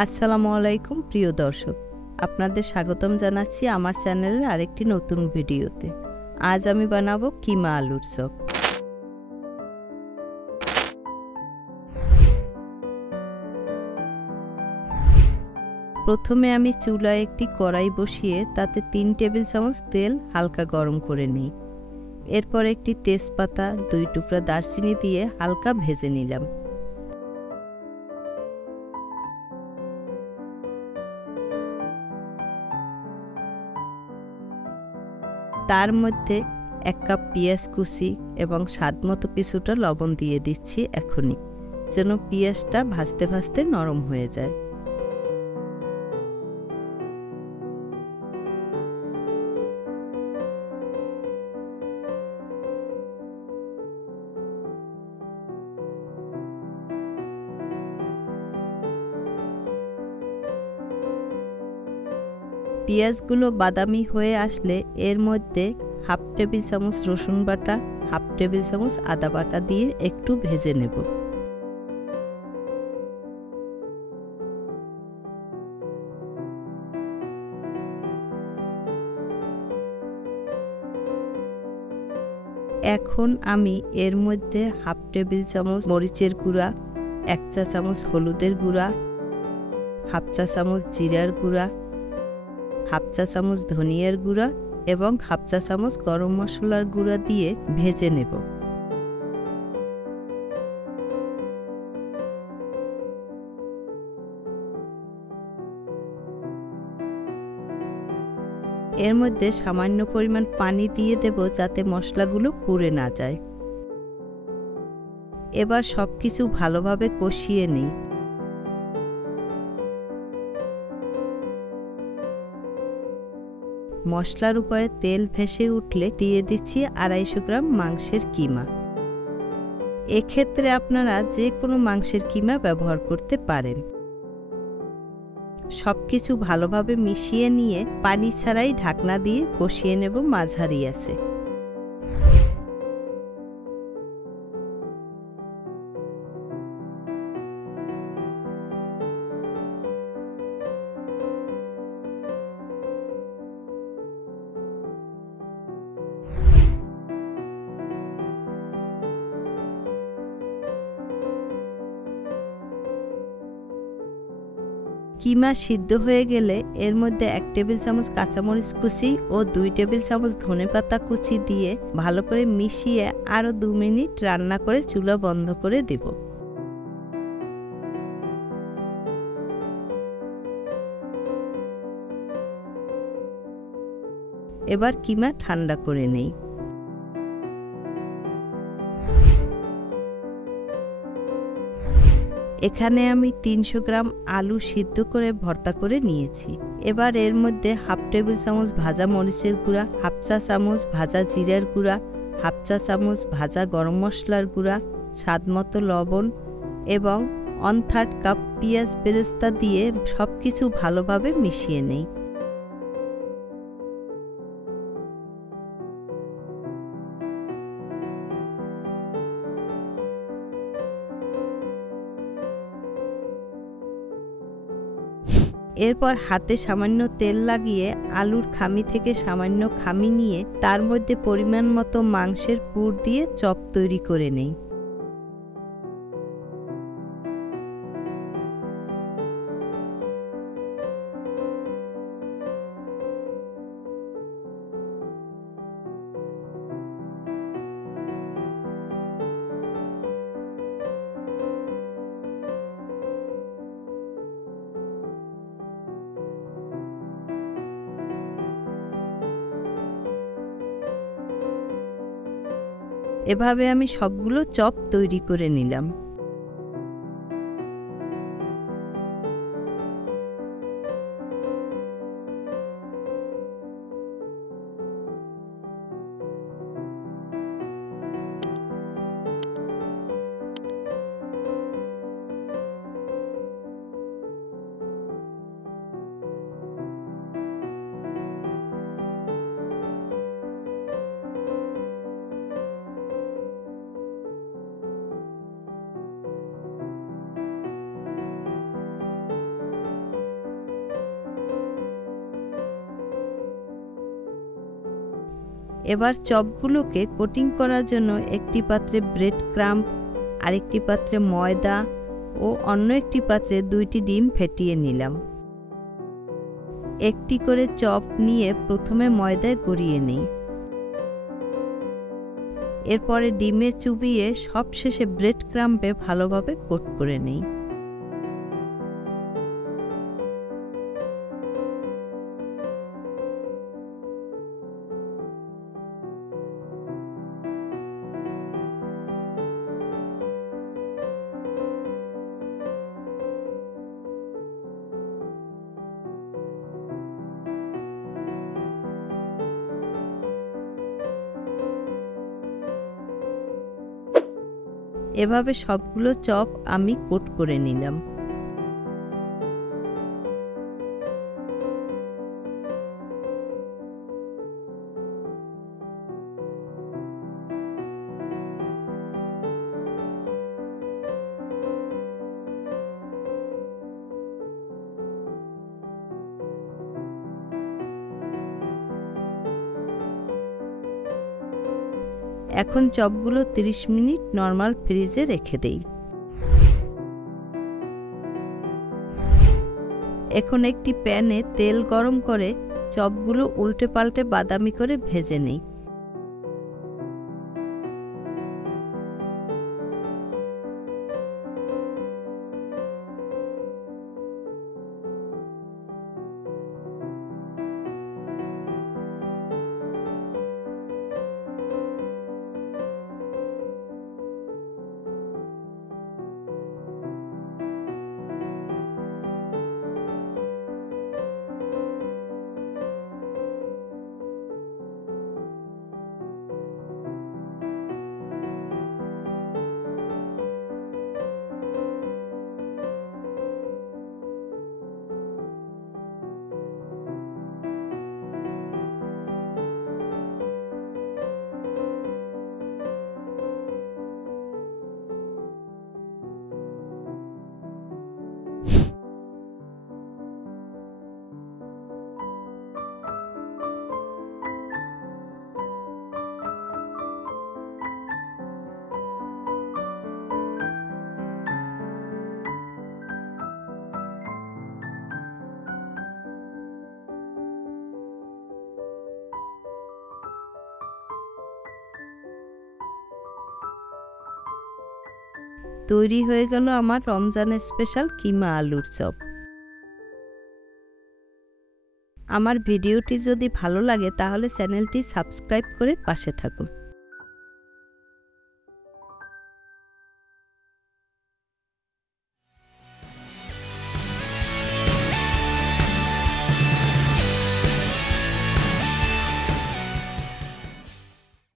আসসালামু আলাইকুম প্রিয় দর্শক, আপনাদের স্বাগতম জানাচ্ছি আমার চ্যানেলের আরেকটি নতুন ভিডিওতে। আজ আমি বানাবো কিমা আলুর চপ। প্রথমে আমি চুলায় একটি কড়াই বসিয়ে তাতে 3 টেবিল চামচ তেল হালকা গরম করে নিই। এরপর একটি তেজপাতা, 2 টুকরা দারচিনি দিয়ে হালকা ভেজে নিলাম। তার মধ্যে 1 কাপ পেঁয়াজ কুচি এবং স্বাদমতো কিছুটা লবণ দিয়ে দিচ্ছি এখনই, যেন পেঁয়াজটা ভাজতে ভাজতে নরম হয়ে যায়। পেঁয়াজগুলো বাদামি হয়ে আসলে এর মধ্যে 1/2 টেবিল চামচ রসুন বাটা, 1/2 টেবিল চামচ আদা বাটা দিয়ে একটু ভেজে নেব। এখন আমি এর মধ্যে 1/2 টেবিল চামচ মরিচের গুঁড়া, 1 চা চামচ হলুদের গুঁড়া, 1/2 চা চামচ জিরার গুঁড়া, 1/2 চা চামচ ধনিয়ার গুঁড়া এবং 1/2 চা চামচ গরম মশলার গুঁড়া দিয়ে ভেজে নেব। এর মধ্যে সামান্য পরিমাণ পানি দিয়ে দেব যাতে মশলাগুলো পুড়ে না যায়। এবার সবকিছু ভালোভাবে কষিয়ে নিই। মশলার উপরে তেল ভেসে উঠলে দিয়ে দিচ্ছি 250 গ্রাম মাংসের কিমা। এক্ষেত্রে আপনারা যে কোনো মাংসের কিমা ব্যবহার করতে পারেন। সবকিছু ভালোভাবে মিশিয়ে নিয়ে পানি ছাড়াই ঢাকনা দিয়ে কষিয়ে নেব মাঝারি আঁচে। কিমা সিদ্ধ হয়ে গেলে এর মধ্যে 1 টেবিল চামচ কাঁচামরিচ কুচি ও 2 টেবিল চামচ ধনেপাতা কুচি দিয়ে ভালো করে মিশিয়ে আরও 2 মিনিট রান্না করে চুলা বন্ধ করে দেব। এবার কিমা ঠান্ডা করে নেই। এখানে আমি 300 গ্রাম আলু সিদ্ধ করে ভর্তা করে নিয়েছি। এবার এর মধ্যে 1/2 টেবিল চামচ ভাজা মরিচের গুঁড়া, 1/2 চা চামচ ভাজা জিরার গুঁড়া, 1/2 চা চামচ ভাজা গরম মশলার গুঁড়া, স্বাদমতো লবণ এবং 1/3 কাপ পেঁয়াজ বেরেস্তা দিয়ে সবকিছু ভালোভাবে মিশিয়ে নেই। এরপর হাতে সামান্য তেল লাগিয়ে আলুর খামি থেকে সামান্য খামি নিয়ে তার মধ্যে পরিমাণ মতো মাংসের পুর দিয়ে চপ তৈরি করে নেই। এভাবে আমি সবগুলো চপ তৈরি করে নিলাম। এবার চপগুলোকে কোটিং করার জন্য একটি পাত্রে ব্রেড ক্রাম্ব, আরেকটি পাত্রে ময়দা ও অন্য একটি পাত্রে 2টি ডিম ফেটিয়ে নিলাম। একটি করে চপ নিয়ে প্রথমে ময়দায় গড়িয়ে নিই। এরপরে ডিমে চুবিয়ে সবশেষে ব্রেড ক্রাম্বে ভালোভাবে কোট করে নিই। এভাবে সবগুলো চপ আমি কোট করে নিলাম। এখন চপগুলো 30 মিনিট নরমাল ফ্রিজে রেখে দেই। এখন একটি প্যানে তেল গরম করে চপগুলো উল্টে পাল্টে বাদামি করে ভেজে নেই। তৈরি হয়ে গেল আমার রমজানের স্পেশাল কিমা আলুর চপ। আমার ভিডিওটি যদি ভালো লাগে তাহলে চ্যানেলটি সাবস্ক্রাইব করে পাশে থাকুন।